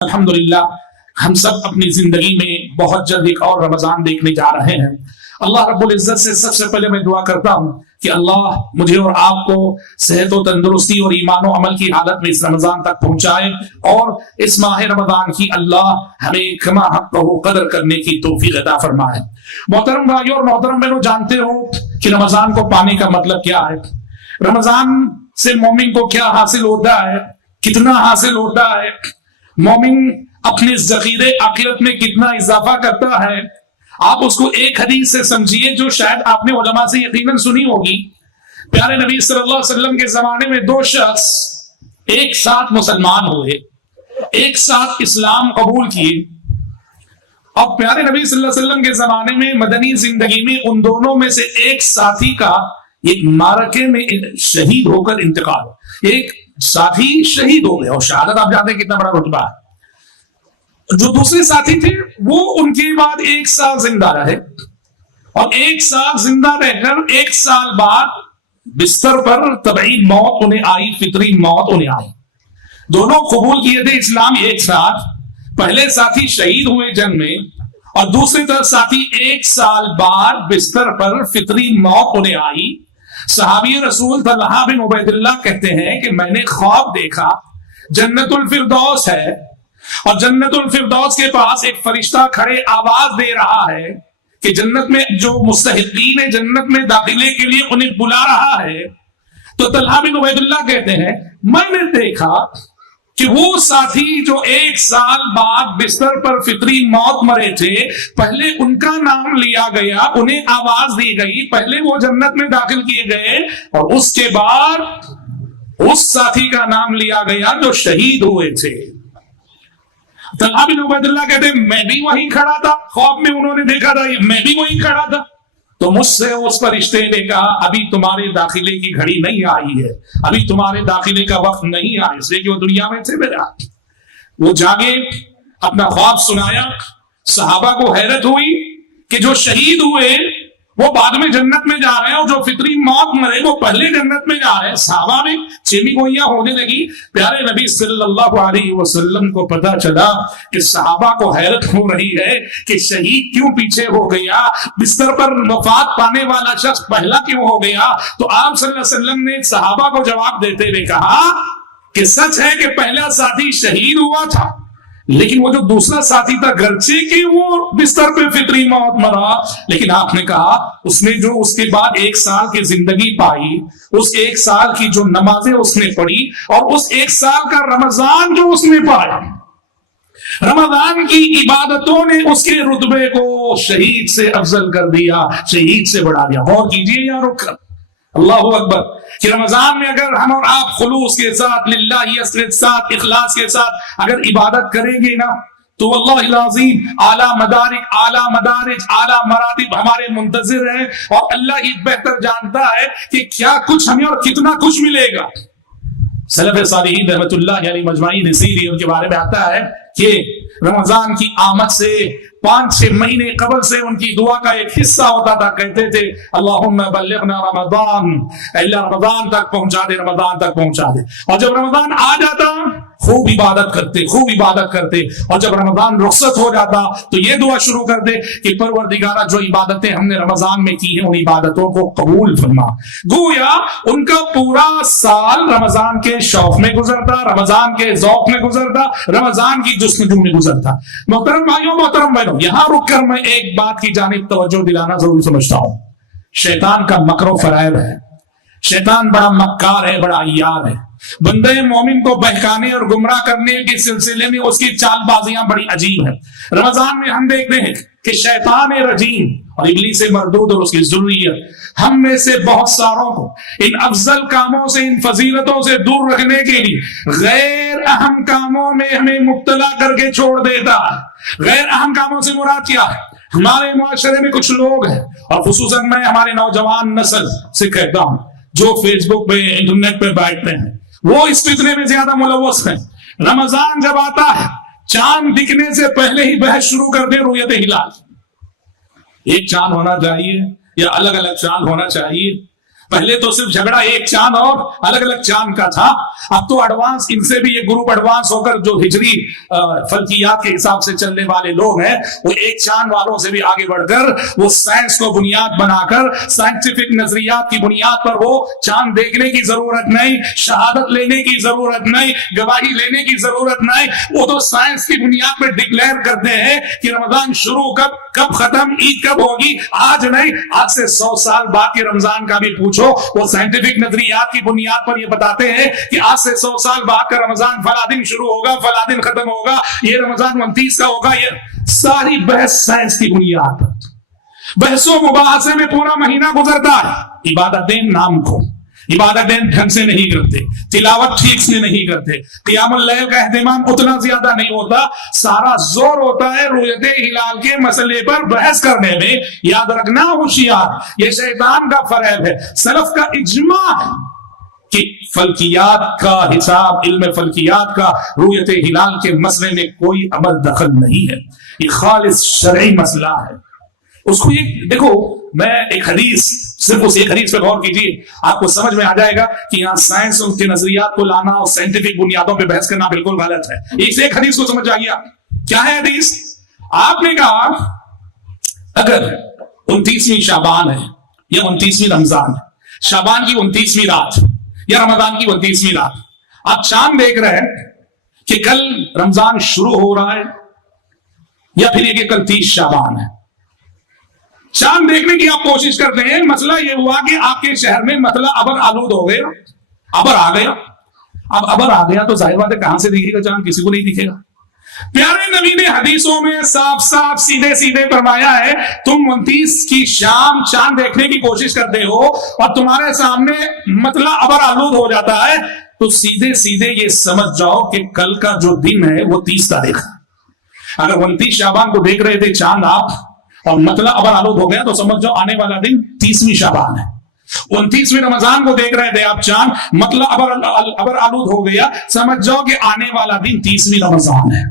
الحمدللہ ہم سب اپنی زندگی میں بہت جلد ایک اور رمضان دیکھنے جا رہے ہیں۔ اللہ رب العزت سے سب سے پہلے میں دعا کرتا ہوں کہ اللہ مجھے اور آپ کو صحت و تندرستی اور ایمان و عمل کی حالت میں اس رمضان تک پہنچائے، اور اس ماہ رمضان کی اللہ ہمیں کما حق قدر کرنے کی توفیق عطا فرمائے۔ محترم بھائیوں اور محترم بہنوں، جانتے ہو کہ رمضان کو پانے کا مطلب کیا ہے؟ رمضان سے مومن کو کیا حاصل ہوتا ہے، کتنا حاصل ہوتا ہے، مومن اپنے ذخیرے آخرت میں کتنا اضافہ کرتا ہے؟ آپ اس کو ایک حدیث سے سمجھیے جو شاید آپ نے علماء سے یقیناً سنی ہوگی۔ پیارے نبی صلی اللہ علیہ وسلم کے زمانے میں دو شخص ایک ساتھ مسلمان ہوئے، ایک ساتھ اسلام قبول کیے، اور پیارے نبی صلی اللہ علیہ وسلم کے زمانے میں مدنی زندگی میں ان دونوں میں سے ایک ساتھی کا ایک معرکے میں شہید ہو کر انتقال، ایک ساتھی شہید ہو گئے، اور شہادت آپ جانتے ہیں کتنا بڑا رتبہ ہے۔ جو دوسرے ساتھی تھے وہ ان کے بعد ایک سال زندہ رہے، اور ایک سال زندہ رہ کر ایک سال بعد بستر پر طبعی موت انہیں آئی، فطری موت انہیں آئی۔ دونوں قبول کیے تھے اسلام ایک ساتھ، پہلے ساتھی شہید ہوئے جنگ میں، اور دوسری طرف ساتھی ایک سال بعد بستر پر فطری موت انہیں آئی۔ صحابی رسول طلحہ بن عبید اللہ کہتے ہیں کہ میں نے خواب دیکھا جنت الفردوس ہے، اور جنت الفردوس کے پاس ایک فرشتہ کھڑے آواز دے رہا ہے کہ جنت میں جو مستحقین ہیں جنت میں داخلے کے لیے انہیں بلا رہا ہے۔ تو طلحہ بن عبید اللہ کہتے ہیں میں نے دیکھا کہ وہ ساتھی جو ایک سال بعد بستر پر فطری موت مرے تھے، پہلے ان کا نام لیا گیا، انہیں آواز دی گئی، پہلے وہ جنت میں داخل کیے گئے، اور اس کے بعد اس ساتھی کا نام لیا گیا جو شہید ہوئے تھے۔ طلحہ بن عبید اللہ کہتے ہیں میں بھی وہیں کھڑا تھا، خواب میں انہوں نے دیکھا تھا، میں بھی وہیں کھڑا تھا۔ تو مجھ سے اس فرشتے نے کہا ابھی تمہارے داخلے کی گھڑی نہیں آئی ہے، ابھی تمہارے داخلے کا وقت نہیں آیا، اس لیے کہ وہ دنیا میں تھے میرا۔ وہ جاگے، اپنا خواب سنایا، صحابہ کو حیرت ہوئی کہ جو شہید ہوئے وہ بعد میں جنت میں جا رہے ہیں، اور جو فطری موت مرے وہ پہلے جنت میں جا رہے ہیں۔ صحابہ میں چیمی گوئیاں ہونے لگی۔ پیارے نبی صلی اللہ علیہ وسلم کو پتا چلا کہ صحابہ کو حیرت ہو رہی ہے کہ شہید کیوں پیچھے ہو گیا، بستر پر وفات پانے والا شخص پہلا کیوں ہو گیا۔ تو آپ صلی اللہ علیہ وسلم نے صحابہ کو جواب دیتے ہوئے کہا کہ سچ ہے کہ پہلا ساتھی شہید ہوا تھا، لیکن وہ جو دوسرا ساتھی تھا گرچہ کہ وہ بستر پہ فطری موت مرا، لیکن آپ نے کہا اس نے جو اس کے بعد ایک سال کی زندگی پائی، اس ایک سال کی جو نمازیں اس نے پڑھی، اور اس ایک سال کا رمضان جو اس نے پایا، رمضان کی عبادتوں نے اس کے رتبے کو شہید سے افضل کر دیا، شہید سے بڑھا دیا۔ غور کیجئے یہاں رک کر، اللہ اکبر، کہ رمضان میں اگر ہم اور آپ خلوص کے ساتھ، للہیت کے ساتھ، اخلاص کے ساتھ اگر عبادت کریں گے نا، تو اللہ العظیم اعلیٰ مدارک، اعلیٰ مدارج، اعلیٰ مراتب ہمارے منتظر ہیں، اور اللہ ہی بہتر جانتا ہے کہ کیا کچھ ہمیں اور کتنا کچھ ملے گا۔ سلف صالحین رحمت اللہ علیہ مجمعین سیری ان کے بارے میں آتا ہے کہ رمضان کی آمد سے 5-6 مہینے قبل سے ان کی دعا کا ایک حصہ ہوتا تھا، کہتے تھے اللہم بلغنا رمضان، اللہ رمضان تک پہنچا دے، رمضان تک پہنچا دے۔ اور جب رمضان آ جاتا خوب عبادت کرتے، خوب عبادت کرتے، اور جب رمضان رخصت ہو جاتا تو یہ دعا شروع کر دے کہ پروردگارہ جو عبادتیں ہم نے رمضان میں کی ہیں ان عبادتوں کو قبول فرما۔ گویا ان کا پورا سال رمضان کے شوق میں گزرتا، رمضان کے ذوق میں گزرتا، رمضان کی جستجو میں گزرتا۔ محترم بھائیوں، محترم بہنوں، یہاں رک کر میں ایک بات کی جانب توجہ دلانا ضرور سمجھتا ہوں۔ شیطان کا مکر و فریب ہے، شیطان بڑا مکار ہے، بڑا عیار ہے۔ بندے مومن کو بہکانے اور گمراہ کرنے کے سلسلے میں اس کی چال بازیاں بڑی عجیب ہیں۔ رمضان میں ہم دیکھتے ہیں کہ شیطان رجیم اور ابلیس مردود اور اس کی ذریت ہم میں سے بہت ساروں کو ان افضل کاموں سے، ان فضیلتوں سے دور رکھنے کے لیے غیر اہم کاموں میں ہمیں مبتلا کر کے چھوڑ دیتا ہے۔ غیر اہم کاموں سے مراد کیا ہے؟ ہمارے معاشرے میں کچھ لوگ ہیں، اور خصوصاً میں ہمارے نوجوان نسل سے کہتا ہوں جو فیس بک پہ، انٹرنیٹ پہ بیٹھتے ہیں، وہ اس فتنے میں زیادہ ملوث ہیں۔ رمضان جب آتا ہے چاند دکھنے سے پہلے ہی بحث شروع کر دے رؤیت ہلال، ایک چاند ہونا چاہیے یا الگ الگ چاند ہونا چاہیے، پہلے تو صرف جھگڑا ایک چاند اور الگ الگ چاند کا تھا، اب تو ایڈوانس، ان سے بھی یہ گروپ ایڈوانس ہو کر جو ہجری فلکیات کے حساب سے چلنے والے لوگ ہیں، وہ ایک چاند والوں سے بھی آگے بڑھ کر وہ سائنس کو بنیاد بنا کر، سائنٹیفک نظریات کی بنیاد پر وہ چاند دیکھنے کی ضرورت نہیں، شہادت لینے کی ضرورت نہیں، گواہی لینے کی ضرورت نہیں، وہ تو سائنس کی بنیاد پہ ڈکلیئر کرتے ہیں کہ رمضان شروع کب ختم، عید کب ہوگی، آج نہیں، آج سے 100 سال بعد کے رمضان کا بھی پوچھو، وہ سائنٹیفک نظریات کی بنیاد پر یہ بتاتے ہیں کہ آج سے 100 سال بعد کا رمضان فلاں دن شروع ہوگا، فلاں دن ختم ہوگا، یہ رمضان 29 کا ہوگا۔ یہ ساری بحث سائنس کی بنیاد پر، بحث و مباحثے میں پورا مہینہ گزرتا ہے، عبادتیں نام کو، عبادتیں ڈھنگ سے نہیں کرتے، تلاوت ٹھیک سے نہیں کرتے، قیام اللیل کا اہتمام اتنا زیادہ نہیں ہوتا، سارا زور ہوتا ہے رؤیت ہلال کے مسئلے پر بحث کرنے میں۔ یاد رکھنا ہوشیار، یہ شیطان کا فریب ہے۔ سلف کا اجماع ہے کہ فلکیات کا حساب، علم فلکیات کا رؤیت ہلال کے مسئلے میں کوئی عمل دخل نہیں ہے، یہ خالص شرعی مسئلہ ہے۔ اس کو یہ دیکھو، میں ایک حدیث، صرف اس ایک حدیث پہ غور کیجیے، آپ کو سمجھ میں آ جائے گا کہ یہاں سائنس کے نظریات کو لانا اور سائنٹیفک بنیادوں پہ بحث کرنا بالکل غلط ہے۔ اس ایک حدیث کو سمجھ جائیے آپ، کیا ہے حدیث؟ آپ نے کہا اگر 29ویں شعبان ہے یا 29ویں رمضان ہے، شعبان کی 29ویں رات یا رمضان کی 29ویں رات، آپ چاند دیکھ رہے ہیں کہ کل رمضان شروع ہو رہا ہے یا پھر یہ کہ کل 30 شعبان ہے، چاند دیکھنے کی آپ کوشش کرتے ہیں، مسئلہ یہ ہوا کہ آپ کے شہر میں مسئلہ ابر آلود ہو گیا، ابر آ گیا، اب ابر آ گیا تو ظاہر بات ہے کہاں سے دکھے گا چاند؟ کسی کو نہیں دکھے گا۔ پیارے نبی نے حدیثوں میں صاف صاف سیدھے سیدھے فرمایا ہے، تم 29 کی شام چاند دیکھنے کی کوشش کرتے ہو اور تمہارے سامنے مسئلہ ابر آلود ہو جاتا ہے، تو سیدھے سیدھے یہ سمجھ جاؤ کہ کل کا جو دن ہے وہ 30 تاریخ ہے۔ اگر 29 شعبان کو دیکھ رہے تھے چاند آپ اور مطلب ابر آلود ہو گیا تو سمجھ جاؤ آنے والا دن 30ویں شعبان ہے۔ 29ویں رمضان کو دیکھ رہے تھے آپ چاند، مطلب ابر آلود ہو گیا، سمجھ جاؤ کہ آنے والا دن 30ویں رمضان ہے۔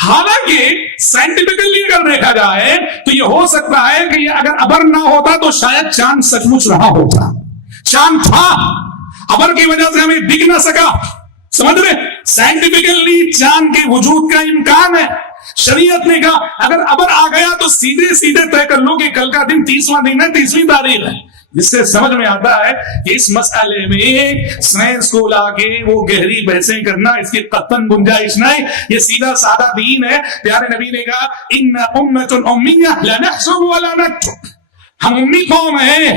حالانکہ سائنٹیفکلی اگر دیکھا جائے تو یہ ہو سکتا ہے کہ یہ اگر ابر نہ ہوتا تو شاید چاند سچ مچ رہا ہوتا، چاند تھا، ابر کی وجہ سے ہمیں دکھ نہ سکا، سمجھ رہے؟ سائنٹیفکلی چاند کے وجود کا امکان ہے۔ شریعت نے کہا اگر ابر آ گیا تو سیدھے سیدھے طے کر لو کہ کل کا دن 30واں دن ہے، 30ویں تاریخ ہے۔ جس سے سمجھ میں آتا ہے کہ اس مسئلے میں سائنس کو لا کے وہ گہری بحثیں کرنا اس کی قطعاً گنجائش نہیں، یہ سیدھا سادہ دین ہے۔ پیارے نبی نے کہا ان امۃ امیہ لا نحسب ولا نکتب، ہم امی قوم ہیں،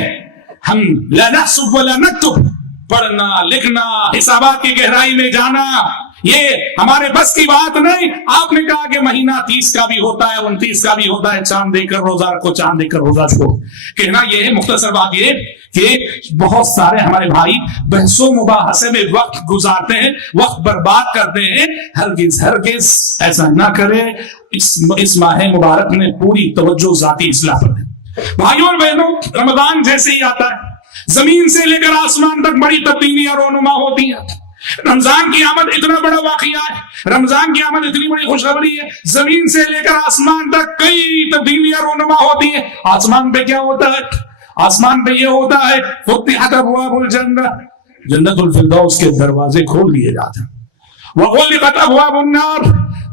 ہم لا نحسب ولا نکتب، پڑھنا لکھنا حسابات کی گہرائی میں جانا یہ ہمارے بس کی بات نہیں۔ آپ نے کہا کہ مہینہ 30 کا بھی ہوتا ہے، 29 کا بھی ہوتا ہے، چاند دیکھ کر روزہ رکھو، چاند دیکھ کر روزہ چھوڑو۔ کہنا یہ ہے، مختصر بات یہ کہ بہت سارے ہمارے بھائی بحث و مباحثے میں وقت گزارتے ہیں، وقت برباد کرتے ہیں۔ ہرگز ہرگز ایسا نہ کرے، اس ماہ مبارک میں پوری توجہ ذاتی اصلاح پر دیں۔ بھائیوں اور بہنوں، رمضان جیسے ہی آتا ہے زمین سے لے کر آسمان تک بڑی تبدیلیاں رونما ہوتی ہیں۔ رمضان کی آمد اتنا بڑا واقعہ ہے، رمضان کی آمد اتنی بڑی خوشخبری ہے، زمین سے لے کر آسمان تک کئی تبدیلیاں رونما ہوتی ہیں۔ آسمان پہ کیا ہوتا ہے؟ آسمان پہ یہ ہوتا ہے فتحت ابواب الجنہ، جنت الفردوس کے دروازے کھول دیے جاتے ہیں، وغلقت ابواب النار،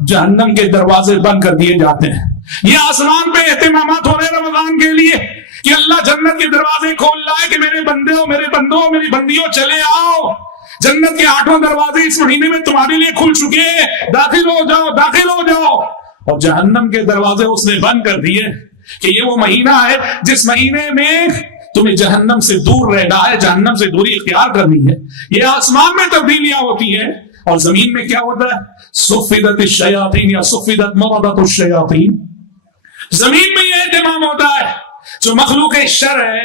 جہنم کے دروازے بند کر دیے جاتے ہیں۔ یہ آسمان پہ اہتمامات ہو رہے رمضان کے لیے کہ اللہ جنت کے دروازے کھول رہا ہے کہ میرے بندوں، میرے بندوں، میری بندیوں چلے آؤ، جنت کے 8 دروازے اس مہینے میں تمہارے لیے کھل چکے ہیں، داخل ہو جاؤ، داخل ہو جاؤ۔ اور جہنم کے دروازے اس نے بند کر دیے کہ یہ وہ مہینہ ہے جس مہینے میں تمہیں جہنم سے دور رہنا ہے، جہنم سے دوری اختیار کرنی ہے۔ یہ آسمان میں تبدیلیاں ہوتی ہیں اور زمین میں کیا ہوتا ہے؟ صفدت الشیاطین یا صفدت مردۃ الشیاطین، زمین میں یہ اہتمام ہوتا ہے جو مخلوق شر ہے،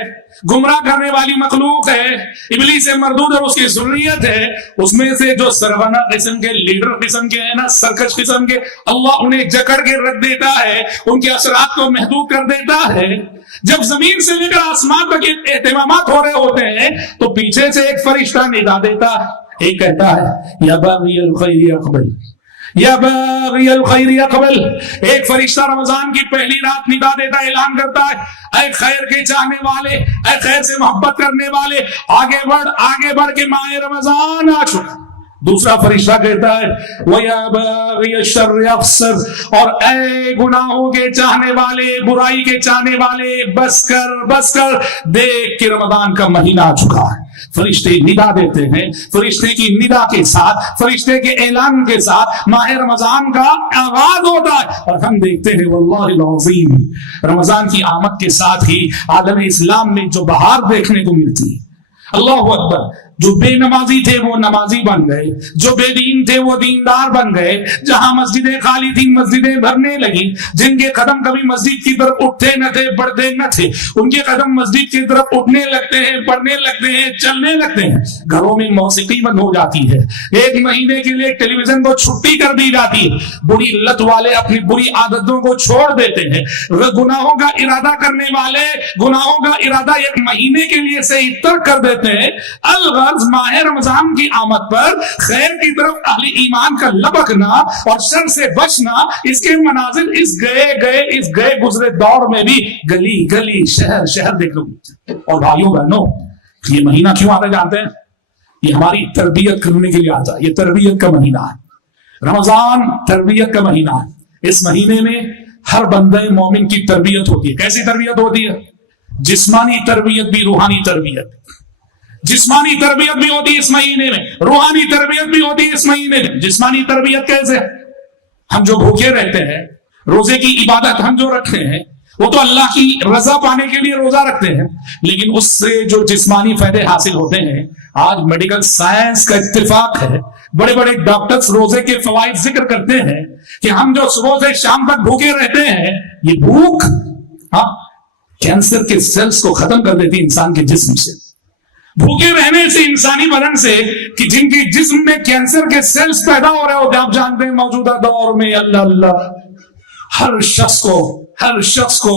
گمراہ کرنے والی مخلوق ہے، ابلیس مردود اور اس کی ذریت ہے، اس میں سے جو سرغنہ قسم کے، لیڈر قسم کے ہیں نا، سرکش قسم کے، اللہ انہیں جکڑ کے رکھ دیتا ہے، ان کے اثرات کو محدود کر دیتا ہے۔ جب زمین سے لے کر آسمان تک اہتمامات ہو رہے ہوتے ہیں تو پیچھے سے ایک فرشتہ ندا دیتا ہے، ایک کہتا ہے یا باغی الخیر اقبل، یا باغی الخیر اقبل، ایک فرشتہ رمضان کی پہلی رات ندا دیتا ہے، اعلان کرتا ہے اے خیر کے چاہنے والے، اے خیر سے محبت کرنے والے، آگے بڑھ کے ماہ رمضان آ چکا۔ دوسرا فرشتہ کہتا ہے وَيَا بَاغِيَ الشَّرِّ أَقْصِرْ، اور اے گناہوں کے چاہنے والے، برائی کے چاہنے والے، بس کر دیکھ کہ رمضان کا مہینہ آ چکا ہے۔ فرشتے ندا دیتے ہیں، فرشتے کی ندا کے ساتھ، فرشتے کے اعلان کے ساتھ ماہ رمضان کا آغاز ہوتا ہے، اور ہم دیکھتے ہیں واللہ العظیم رمضان کی آمد کے ساتھ ہی عالم اسلام میں جو بہار دیکھنے کو ملتی ہے۔ اللہ اکبر، جو بے نمازی تھے وہ نمازی بن گئے، جو بے دین تھے وہ دیندار بن گئے، جہاں مسجدیں خالی تھیں مسجدیں بھرنے لگی، جن کے قدم کبھی مسجد کی طرف اٹھتے نہ تھے بڑھتے نہ تھے، ان کے قدم مسجد کی طرف اٹھنے لگتے ہیں، بڑھنے لگتے ہیں، چلنے لگتے ہیں۔ گھروں میں موسیقی بند ہو جاتی ہے، ایک مہینے کے لیے ٹیلی ویژن کو چھٹی کر دی جاتی ہے، بری لت والے اپنی بری عادتوں کو چھوڑ دیتے ہیں، گناہوں کا ارادہ کرنے والے گناہوں کا ارادہ ایک مہینے کے لیے سے ہی ترک کر دیتے ہیں۔ الغرض ماہ رمضان کی آمد پر خیر کی طرف اہل ایمان کا لبکنا اور شر سے بچنا، اس کے مناظر اس گئے گزرے دور میں بھی گلی گلی شہر دیکھ لو۔ اور بھائیوں بہنوں، یہ مہینہ کیوں آتا جانتے ہیں؟ یہ ہماری تربیت کرنے کے لیے آتا ہے، یہ تربیت کا مہینہ ہے۔ رمضان تربیت کا مہینہ ہے۔ اس مہینے میں ہر بندے مومن کی تربیت ہوتی ہے۔ کیسی تربیت ہوتی ہے؟ جسمانی تربیت بھی، روحانی تربیت، جسمانی تربیت بھی ہوتی ہے اس مہینے میں، روحانی تربیت بھی ہوتی ہے اس مہینے میں۔ جسمانی تربیت کیسے؟ ہم جو بھوکے رہتے ہیں، روزے کی عبادت ہم جو رکھتے ہیں، وہ تو اللہ کی رضا پانے کے لیے روزہ رکھتے ہیں، لیکن اس سے جو جسمانی فائدے حاصل ہوتے ہیں، آج میڈیکل سائنس کا اتفاق ہے، بڑے بڑے ڈاکٹرز روزے کے فوائد ذکر کرتے ہیں کہ ہم جو صبح سے شام تک بھوکے رہتے ہیں، یہ بھوک کینسر کے سیلز کو ختم کر دیتی ہے انسان کے جسم سے۔ بھوکے رہنے سے انسانی بدن سے، کہ جن کے جسم میں کینسر کے سیلز پیدا ہو رہے ہوتے ہیں، آپ جانتے ہیں موجودہ دور میں اللہ ہر شخص کو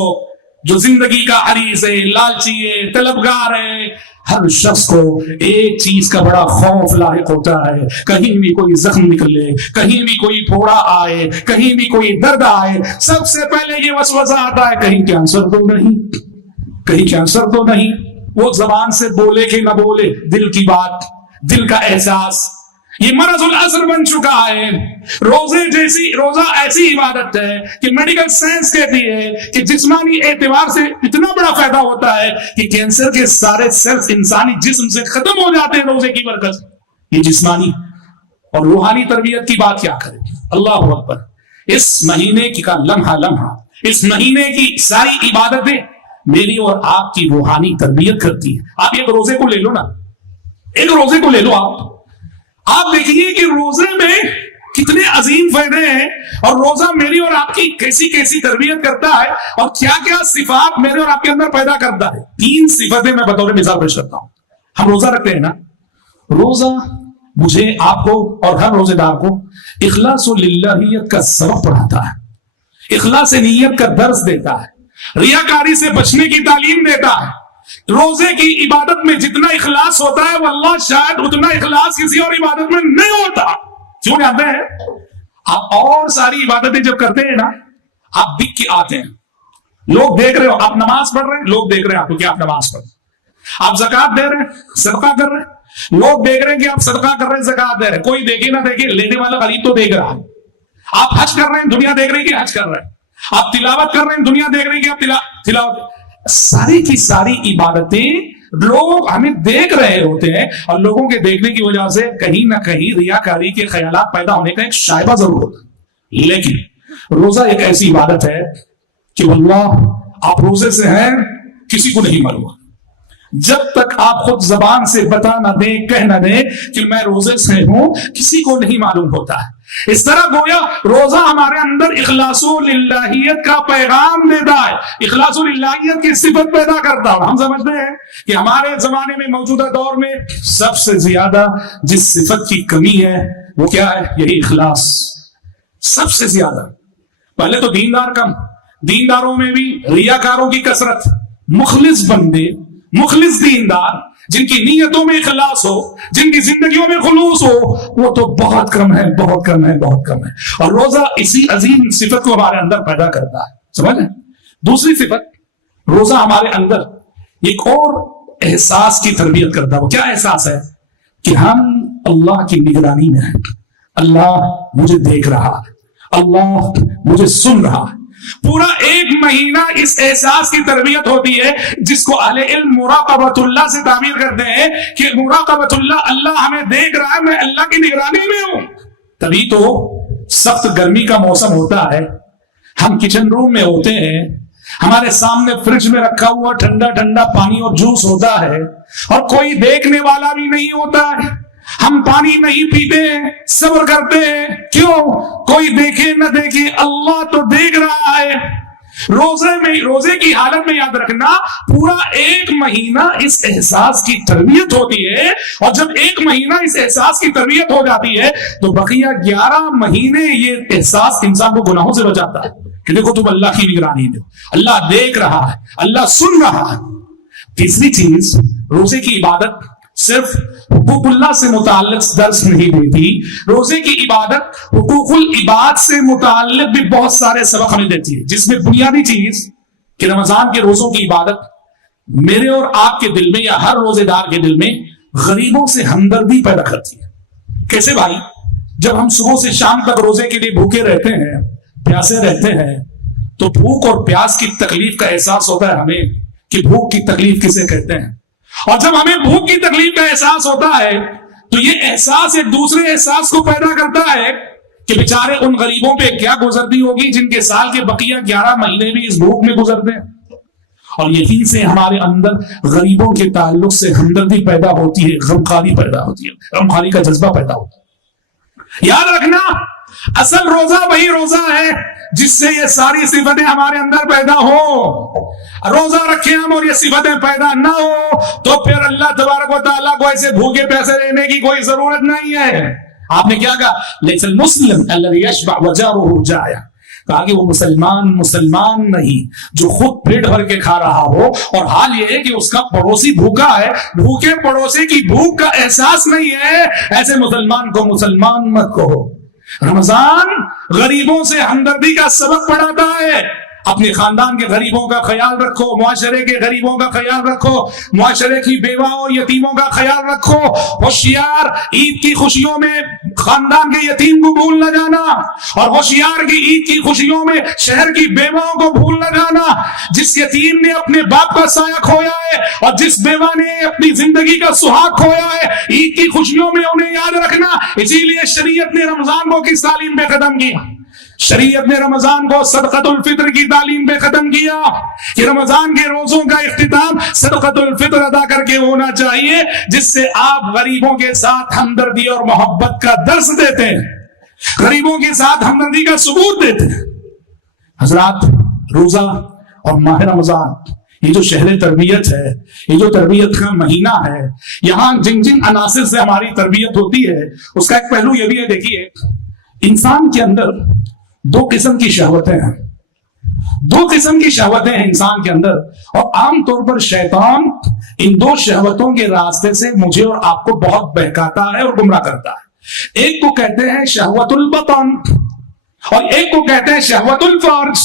جو زندگی کا حریص ہے، لالچی ہے، طلبگار ہے، ہر شخص کو ایک چیز کا بڑا خوف لاحق ہوتا ہے، کہیں بھی کوئی زخم نکلے، کہیں بھی کوئی پھوڑا آئے، کہیں بھی کوئی درد آئے، سب سے پہلے یہ وسوسہ آتا ہے کہیں کینسر تو نہیں۔ وہ زبان سے بولے کہ نہ بولے، دل کی بات، دل کا احساس، یہ مرض العصر بن چکا ہے۔ روزہ ایسی عبادت ہے کہ میڈیکل سائنس کہتی ہے کہ جسمانی اعتبار سے اتنا بڑا فائدہ ہوتا ہے کہ کینسر کے سارے سیلز انسانی جسم سے ختم ہو جاتے ہیں روزے کی برکت سے۔ یہ جسمانی اور روحانی تربیت کی بات کیا کرے، اللہ اکبر۔ اس مہینے کا لمحہ، اس مہینے کی ساری عبادتیں میری اور آپ کی روحانی تربیت کرتی ہے۔ آپ ایک روزے کو لے لو نا، ایک روزے کو لے لو، آپ دیکھیے کہ روزے میں کتنے عظیم فائدے ہیں، اور روزہ میری اور آپ کی کیسی تربیت کرتا ہے، اور کیا صفات میرے اور آپ کے اندر پیدا کرتا ہے۔ 3 صفتیں میں بطور مثال پیش کرتا ہوں۔ ہم روزہ رکھتے ہیں نا، روزہ مجھے، آپ کو اور ہر روزے دار کو اخلاص و للہیت کا سبق پڑھاتا ہے، اخلاص نیت کا درس دیتا ہے، ریاکاری سے بچنے کی تعلیم دیتا ہے۔ روزے کی عبادت میں جتنا اخلاص ہوتا ہے، واللہ شاید اتنا اخلاص کسی اور عبادت میں نہیں ہوتا۔ کیوں جانتے ہیں؟ آپ اور ساری عبادتیں جب کرتے ہیں نا، آپ دکھ کے آتے ہیں، لوگ دیکھ رہے ہو، آپ نماز پڑھ رہے ہیں، لوگ دیکھ رہے ہیں آپ کو کہ آپ نماز پڑھ رہے ہیں، آپ زکات دے رہے ہیں، صدقہ کر رہے ہیں، لوگ دیکھ رہے ہیں کہ آپ صدقہ کر رہے ہیں، زکات دے رہے ہیں، کوئی دیکھے نہ دیکھے، لینے والا غریب تو دیکھ رہا ہے۔ آپ حج کر رہے ہیں، دنیا دیکھ رہی ہے کہ حج کر رہے ہیں، آپ تلاوت کر رہے ہیں، دنیا دیکھ رہی ہے کہ آپ تلاوت، ساری کی ساری عبادتیں لوگ ہمیں دیکھ رہے ہوتے ہیں، اور لوگوں کے دیکھنے کی وجہ سے کہیں نہ کہیں ریاکاری کے خیالات پیدا ہونے کا ایک شائبہ ضرور ہوتا ہے۔ لیکن روزہ ایک ایسی عبادت ہے کہ واللہ آپ روزے سے ہیں کسی کو نہیں معلوم، جب تک آپ خود زبان سے بتا نہ دیں، کہہ نہ دیں کہ میں روزے سے ہوں، کسی کو نہیں معلوم ہوتا ہے۔ اس طرح گویا روزہ ہمارے اندر اخلاص و للہیت کا پیغام دیتا ہے، اخلاص و للہیت کی صفت پیدا کرتا ہے۔ ہم سمجھتے ہیں کہ ہمارے زمانے میں، موجودہ دور میں سب سے زیادہ جس صفت کی کمی ہے وہ کیا ہے؟ یہی اخلاص، سب سے زیادہ۔ پہلے تو دیندار کم، دینداروں میں بھی ریاکاروں کی کثرت، مخلص بندے، مخلص دیندار جن کی نیتوں میں اخلاص ہو، جن کی زندگیوں میں خلوص ہو، وہ تو بہت کم ہے، بہت کم ہے، بہت کم ہے. اور روزہ اسی عظیم صفت کو ہمارے اندر پیدا کرتا ہے. سمجھ لیں؟ دوسری صفت، روزہ ہمارے اندر ایک اور احساس کی تربیت کرتا ہے. وہ کیا احساس ہے؟ کہ ہم اللہ کی نگرانی میں ہیں. اللہ مجھے دیکھ رہا ہے، اللہ مجھے سن رہا ہے. پورا ایک مہینہ اس احساس کی تربیت ہوتی ہے جس کو اہل علم مراقبۃ اللہ سے تعبیر کرتے ہیں کہ مراقبۃ اللہ، اللہ ہمیں دیکھ رہا ہے، میں اللہ کی نگرانی میں ہوں. تبھی تو سخت گرمی کا موسم ہوتا ہے، ہم کچن روم میں ہوتے ہیں، ہمارے سامنے فریج میں رکھا ہوا ٹھنڈا ٹھنڈا پانی اور جوس ہوتا ہے اور کوئی دیکھنے والا بھی نہیں ہوتا ہے. ہم پانی نہیں پیتے ہیں، صبر کرتے ہیں. کیوں؟ کوئی دیکھے نہ دیکھے، اللہ تو دیکھ رہا ہے. روزے کی حالت میں یاد رکھنا، پورا ایک مہینہ اس احساس کی تربیت ہوتی ہے. اور جب ایک مہینہ اس احساس کی تربیت ہو جاتی ہے تو بقیہ 11 مہینے یہ احساس انسان کو گناہوں سے بچاتا ہے کہ دیکھو تم اللہ کی نگرانی میں، اللہ دیکھ رہا ہے، اللہ سن رہا ہے. تیسری چیز، روزے کی عبادت صرف حقوق اللہ سے متعلق درس نہیں دیتی، روزے کی عبادت حقوق العباد سے متعلق بھی بہت سارے سبق ہمیں دیتی ہے. جس میں بنیادی چیز کہ رمضان کے روزوں کی عبادت میرے اور آپ کے دل میں یا ہر روزے دار کے دل میں غریبوں سے ہمدردی پیدا کرتی ہے. کیسے بھائی؟ جب ہم صبح سے شام تک روزے کے لیے بھوکے رہتے ہیں، پیاسے رہتے ہیں، تو بھوک اور پیاس کی تکلیف کا احساس ہوتا ہے ہمیں کہ بھوک کی تکلیف کسے کہتے ہیں. اور جب ہمیں بھوک کی تکلیف کا احساس ہوتا ہے تو یہ احساس ایک دوسرے احساس کو پیدا کرتا ہے کہ بیچارے ان غریبوں پہ کیا گزرتی ہوگی جن کے سال کے بقیہ 11 مہینے بھی اس بھوک میں گزرتے ہیں. اور یقین سے ہمارے اندر غریبوں کے تعلق سے ہمدردی پیدا ہوتی ہے، غمخواری پیدا ہوتی ہے، غمخواری کا جذبہ پیدا ہوتا ہے. یاد رکھنا، اصل روزہ وہی روزہ ہے جس سے یہ ساری صفتیں ہمارے اندر پیدا ہو. روزہ رکھیں ہم اور یہ صفتیں پیدا نہ ہو تو پھر اللہ تبارک و تعالیٰ کو ایسے بھوکے پیسے لینے کی کوئی ضرورت نہیں ہے. آپ نے کیا کہا؟ لیس المسلم الذی یشبع وجارہ جائع. کہا کہ وہ مسلمان نہیں جو خود پیٹ بھر کے کھا رہا ہو اور حال یہ ہے کہ اس کا پڑوسی بھوکا ہے. بھوکے پڑوسی کی بھوک کا احساس نہیں ہے، ایسے مسلمان کو مسلمان مت کہو. رمضان غریبوں سے ہمدردی کا سبق پڑھاتا ہے. اپنے خاندان کے غریبوں کا خیال رکھو، معاشرے کے غریبوں کا خیال رکھو، معاشرے کی بیوہ اور یتیموں کا خیال رکھو. ہوشیار، عید کی خوشیوں میں خاندان کے یتیم کو بھول نہ جانا، اور ہوشیار کی عید کی خوشیوں میں شہر کی بیواؤں کو بھول نہ جانا. جس یتیم نے اپنے باپ کا سایہ کھویا ہے اور جس بیوہ نے اپنی زندگی کا سہاگ کھویا ہے، عید کی خوشیوں میں انہیں یاد رکھنا. اسی لیے شریعت نے رمضان کو کس تعلیم پہ ختم کیا؟ شریعت نے رمضان کو صدقۃ الفطر کی تعلیم پہ ختم کیا کہ رمضان کے روزوں کا اختتام صدقۃ الفطر ادا کر کے ہونا چاہیے، جس سے آپ غریبوں کے ساتھ ہمدردی اور محبت کا درس دیتے ہیں، غریبوں کے ساتھ ہمدردی کا ثبوت دیتے ہیں. حضرات، روزہ اور ماہ رمضان یہ جو شہر تربیت ہے، یہ جو تربیت کا مہینہ ہے، یہاں جن جن عناصر سے ہماری تربیت ہوتی ہے اس کا ایک پہلو یہ بھی ہے. دیکھیے، انسان کے اندر دو قسم کی شہوتیں ہیں، دو قسم کی شہوتیں ہیں انسان کے اندر، اور عام طور پر شیطان ان دو شہوتوں کے راستے سے مجھے اور آپ کو بہت بہکاتا ہے اور گمراہ کرتا ہے. ایک کو کہتے ہیں شہوت البطن اور ایک کو کہتے ہیں شہوت الفرج.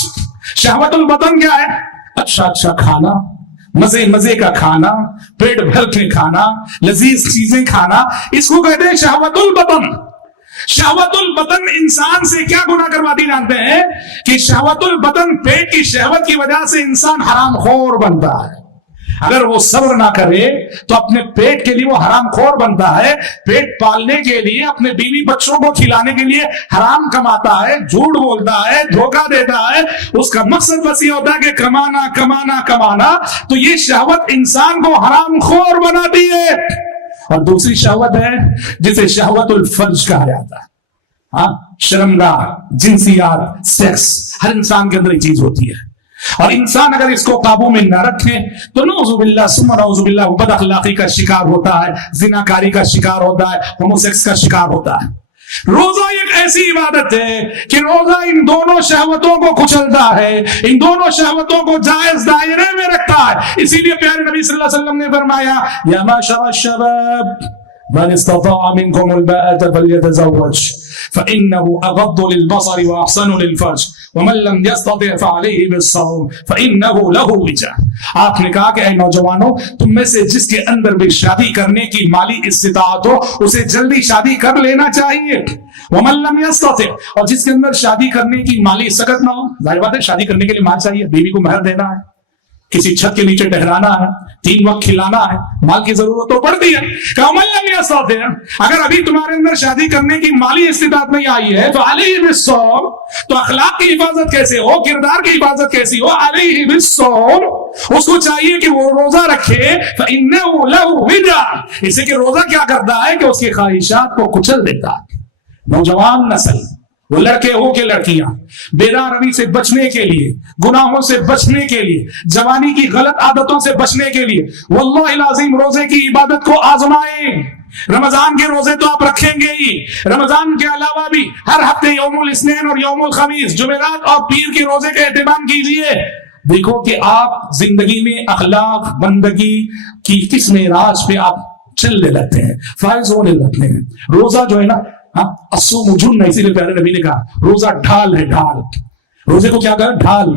شہوت البطن کیا ہے؟ اچھا کھانا، مزے کا کھانا، پیٹ بھر کے کھانا، لذیذ چیزیں کھانا، اس کو کہتے ہیں شہوت البطن. شہوت البطن انسان سے کیا گناہ کرواتی جانتے ہیں کہ شہوت البطن، پیٹ کی شہوت کی وجہ سے انسان حرام خور بنتا ہے. اگر وہ صبر نہ کرے تو اپنے پیٹ کے لیے وہ حرام خور بنتا ہے. پیٹ پالنے کے لیے، اپنے بیوی بچوں کو کھلانے کے لیے حرام کماتا ہے، جھوٹ بولتا ہے، دھوکہ دیتا ہے. اس کا مقصد بس یہ ہوتا ہے کہ کمانا کمانا کمانا. تو یہ شہوت انسان کو حرام خور بناتی ہے. اور دوسری شہوت ہے جسے شہوت الفرج کہا جاتا ہے. شرمگاہ، جنسیات، سیکس، ہر انسان کے اندر یہ چیز ہوتی ہے. اور انسان اگر اس کو قابو میں نہ رکھے تو نعوذ باللہ ثم نعوذ باللہ بد اخلاقی کا شکار ہوتا ہے، زناکاری کا شکار ہوتا ہے، ہومو سیکس کا شکار ہوتا ہے. روزہ ایک ایسی عبادت ہے کہ روزہ ان دونوں شہوتوں کو کچلتا ہے، ان دونوں شہوتوں کو جائز دائرے میں رکھتا ہے۔ اسی لیے پیارے نبی صلی اللہ علیہ وسلم نے فرمایا یا معشر الشباب من استطاع منكم الباءة فليتزوج فإنه أغض للبصر وأحسن للفرج ومن لم يستطع فعليه بالصوم فإنه له وجاء۔ آپ نے کہا کہ اے نوجوانوں، تم میں سے جس کے اندر بھی شادی کرنے کی مالی استطاعت ہو اسے جلدی شادی کر لینا چاہیے۔ ومن لم يستطع، اور جس کے اندر شادی کرنے کی مالی سکت نہ ہو، ظاہر بات ہے شادی کرنے کے لیے مال چاہیے، بیوی کو مہر دینا ہے، کسی چھت کے نیچے ٹہرانا ہے، 3 وقت کھلانا ہے، مال کی ضرورت تو پڑتی ہے۔ اگر ابھی تمہارے اندر شادی کرنے کی مالی استطاعت نہیں آئی ہے تو علیہ بالصوم، تو اخلاق کی حفاظت کیسے ہو، کردار کی حفاظت کیسی ہو؟ علیہ بالصوم، اس کو چاہیے کہ وہ روزہ رکھے، فإنه له وجاء، اسے کہ روزہ کیا کرتا ہے کہ اس کی خواہشات کو کچل دیتا ہے۔ نوجوان نسل، وہ لڑکے ہو کے لڑکیاں، بیدار روی سے بچنے کے لیے، گناہوں سے بچنے کے لیے، جوانی کی غلط عادتوں سے بچنے کے لیے واللہ العظیم روزے کی عبادت کو آزمائیں۔ رمضان کے روزے تو آپ رکھیں گے ہی، رمضان کے علاوہ بھی ہر ہفتے یوم الاثنین اور یوم الخمیس، جمعرات اور پیر کے روزے کا اہتمام کیجیے۔ دیکھو کہ آپ زندگی میں اخلاق بندگی کی کس معراج پہ آپ چلنے لگتے ہیں، فائز ہونے لگتے ہیں۔ روزہ جو ہے نا، الصوم جنہ، اسی لیے پیارے نبی نے کہا روزہ ڈھال ہے، ڈھال۔ روزے کو کیا کہا؟ ڈھال۔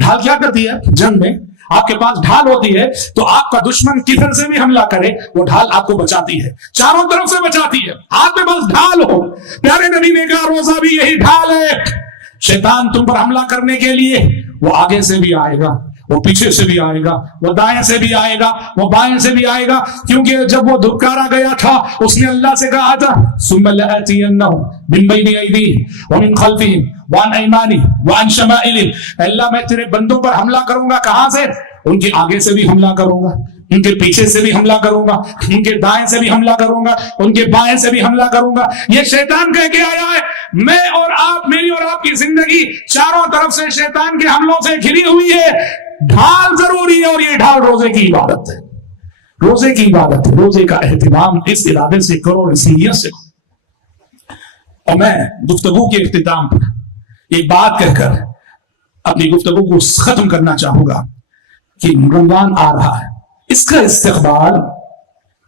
ڈھال کیا کرتی ہے؟ جنگ میں آپ کے پاس ڈھال ہوتی ہے تو آپ کا دشمن کدھر سے بھی حملہ کرے وہ ڈھال آپ کو بچاتی ہے، چاروں طرف سے بچاتی ہے، ہاتھ میں بس ڈھال ہو۔ پیارے نبی نے کہا روزہ بھی یہی ڈھال ہے۔ شیطان تم پر حملہ کرنے کے لیے وہ آگے سے بھی آئے گا، وہ پیچھے سے بھی آئے گا، وہ دائیں سے بھی آئے گا، وہ بائیں سے بھی آئے گا، کیونکہ جب وہ دھکارا گیا تھا اس نے اللہ سے کہا تھا ثم لآتینہم من بین ایدیہم ومن خلفہم وعن ایمانہم وعن شمائلہم، اللہ میں تیرے بندوں پر حملہ کروں گا، کہاں سے؟ ان کے آگے سے بھی حملہ کروں گا، ان کے پیچھے سے بھی حملہ کروں گا، ان کے دائیں سے بھی حملہ کروں گا، ان کے بائیں سے بھی حملہ کروں گا۔ یہ شیطان کہہ کے آیا ہے، میں اور آپ، میری اور آپ کی زندگی چاروں طرف سے شیطان کے حملوں سے گھری ہوئی ہے۔ ڈھال ضروری ہے، اور یہ ڈھال روزے کی عبادت ہے، روزے کی عبادت ہے۔ روزے کا اہتمام اس ارادے سے کرو، اس نیت سے کرو۔ اور میں گفتگو کے اختتام پر ایک بات کہہ کر اپنی گفتگو کو ختم کرنا چاہوں گا کہ رمضان آ رہا ہے، اس کا استقبال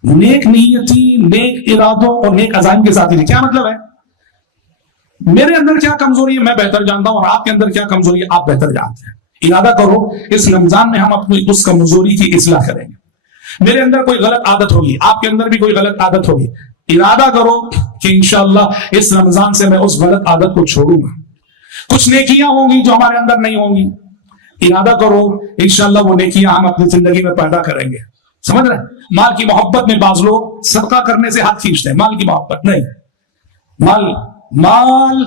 نیک نیتی، نیک ارادوں اور نیک عزائم کے ساتھ ہی۔ کیا مطلب ہے؟ میرے اندر کیا کمزوری ہے میں بہتر جانتا ہوں، اور آپ کے اندر کیا کمزوری ہے آپ بہتر جانتے ہیں۔ ارادہ کرو اس رمضان میں ہم اپنی اس کمزوری کی اصلاح کریں گے۔ میرے اندر کوئی غلط عادت ہوگی، آپ کے اندر بھی کوئی غلط عادت ہوگی، ارادہ کرو کہ انشاءاللہ اس رمضان سے میں اس غلط عادت کو چھوڑوں گا۔ کچھ نیکیاں ہوں گی جو ہمارے اندر نہیں ہوں گی، ارادہ کرو انشاءاللہ وہ نیکیاں ہم اپنی زندگی میں پیدا کریں گے۔ سمجھ رہے ہیں؟ مال کی محبت میں بعض لوگ صدقہ کرنے سے ہاتھ کھینچتے ہیں، مال کی محبت نہیں، مال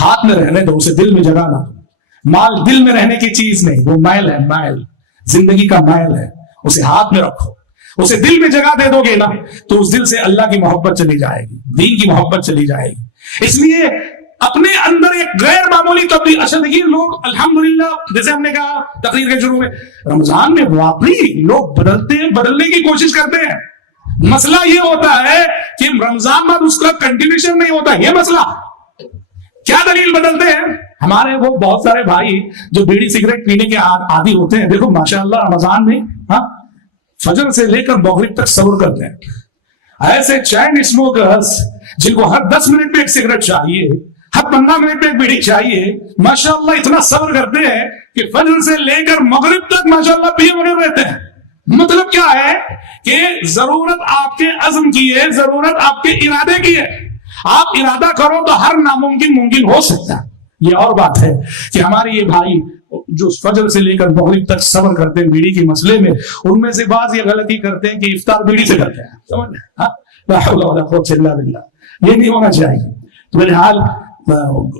ہاتھ میں رہنے دو، اسے دل میں جگہ نہ دو۔ مال دل میں رہنے کی چیز نہیں، وہ میل ہے، میل زندگی کا میل ہے، اسے ہاتھ میں رکھو، اسے دل میں جگہ دے دو گے نا تو اس دل سے اللہ کی محبت چلی جائے گی، دین کی محبت چلی جائے گی۔ اس لیے اپنے اندر ایک غیر معمولی تبدیلی۔ اچھا دیکھیے، لوگ الحمدللہ جیسے ہم نے کہا تقریر کے شروع میں، رمضان میں واقعی لوگ بدلنے کی کوشش کرتے ہیں۔ مسئلہ یہ ہوتا ہے کہ رمضان بعد اس کا کنٹینیوشن نہیں ہوتا، یہ مسئلہ کیا دلیل بدلتے ہیں؟ ہمارے وہ بہت سارے بھائی جو بیڑی سگریٹ پینے کے عادی ہوتے ہیں، دیکھو ماشاءاللہ رمضان میں فجر سے لے کر مغرب تک صبر کرتے ہیں۔ ایسے چین اسموکرز جن کو ہر 10 منٹ میں ایک سگریٹ چاہیے، ہر 15 منٹ میں ایک بیڑی چاہیے، ماشاءاللہ اتنا صبر کرتے ہیں کہ فجر سے لے کر مغرب تک ماشاءاللہ پیے بغیر رہتے ہیں۔ مطلب کیا ہے کہ ضرورت آپ کے عزم کی ہے، ضرورت آپ کے ارادے کی ہے۔ آپ ارادہ کرو تو ہر ناممکن ممکن ہو سکتا ہے۔ یہ اور بات ہے کہ ہمارے یہ بھائی جو فجر سے لے کر مغرب تک صبر کرتے ہیں بیڑی کے مسئلے میں، ان میں سے بعض یہ غلطی کرتے ہیں کہ افطار بیڑی سے کرتے ہیں۔ سمجھ لیں؟ لا حول ولا قوت الا باللہ، یہ نہیں ہونا چاہیے۔ تو بہرحال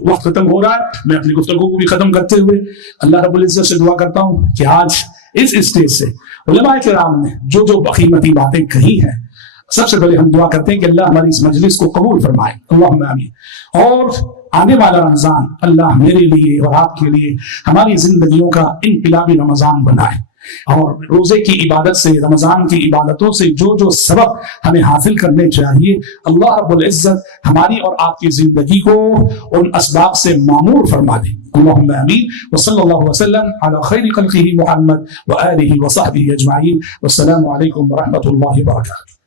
وقت ختم ہو رہا ہے، میں اپنی گفتگو کو بھی ختم کرتے ہوئے اللہ رب العزت سے دعا کرتا ہوں کہ آج اس اسٹیج سے علماء کرام نے جو جو قیمتی باتیں کہی ہیں، سب سے پہلے ہم دعا کرتے ہیں کہ اللہ ہماری اس مجلس کو قبول فرمائے، اللہم آمین۔ اور آنے والا رمضان اللہ میرے لیے اور آپ کے لیے ہماری زندگیوں کا انقلابی رمضان بنائے۔ اور روزے کی عبادت سے، رمضان کی عبادتوں سے جو جو سبب ہمیں حاصل کرنے چاہیے، اللہ رب العزت ہماری اور آپ کی زندگی کو ان اسباب سے معمور فرما دے. اللہم آمین. وصلی اللہ وسلم علی خیر خلقہ محمد وآلہ وصحبہ اجمعین. والسلام علیکم ورحمۃ اللہ وبرکاتہ.